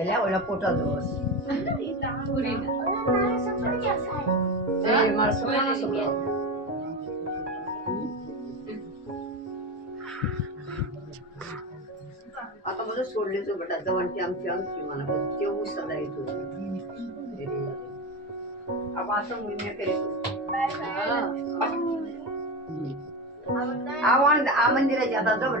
केल्या पोटा जवळ आता मला सोडले तो बटा जवानची आमची आमची मला केवढी सदा येतो असं मुन्या करीत आव्हान आ मंदिराची आता जवळ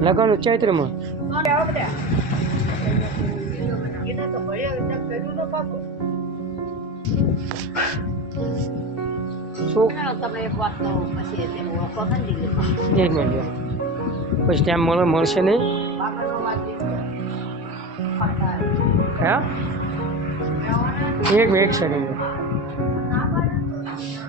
લગન વાત કહો પછી ટાઈમ મળે મળશે નહીં? હે? એક મિનિટ એક સેકન્ડ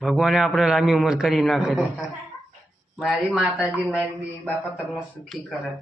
ભગવાને આપણે લાંબી ઉંમર કરી ના કરી. મારી માતાજી મારી બાપા તમને સુખી કરે.